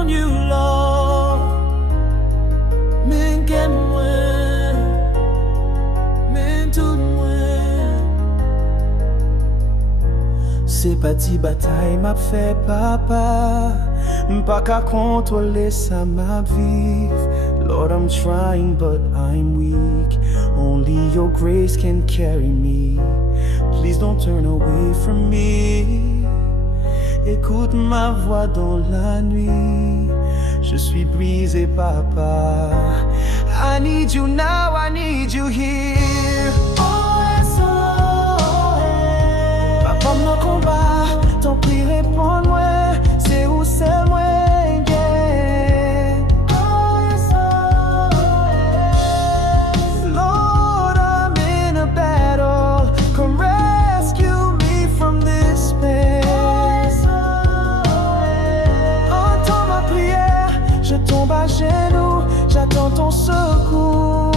on you, Lord. Men ken mwen, men tout mwen. Se pati batay m'a fait papa, m'pa ka kontrole sa m'a viv. Lord, I'm trying but I'm weak. Only your grace can carry me. Please don't turn away from me. Écoute ma voix dans la nuit. Je suis brisé, papa. I need you now, I need you here. Papa, mon combat, t'en prie, réponds-moi. C'est où c'est moi, yeah. Lord, I'm in a battle. Come rescue me from this pain. Entends ma prière, je tombe à genoux, j'attends ton secours.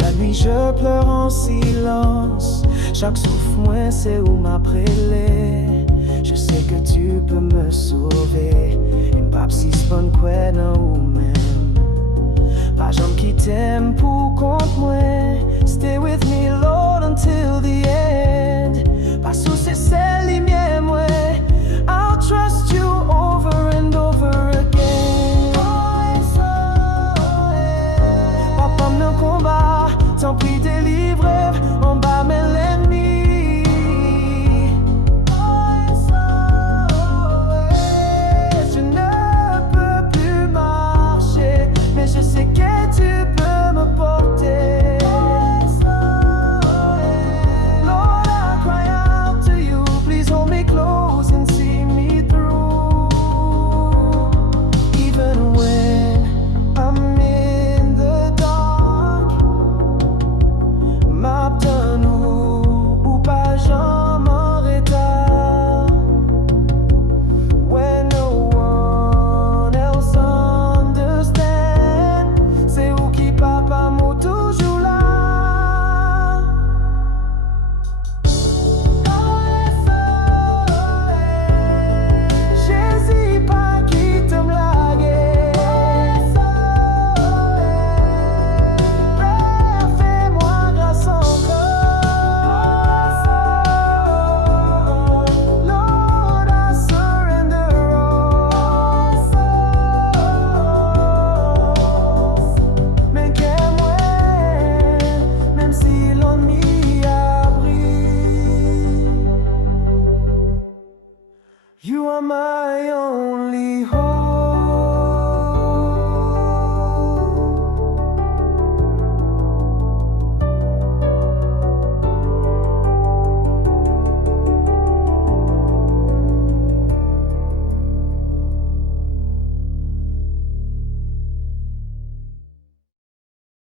La nuit je pleure en silence. Chaque souffle moi c'est où m'appréler. Je sais que tu peux me sauver. Et m'pap si spon quoi non ou même. Pas j'aime qui t'aime pour contre moi. Stay with me Lord until the end.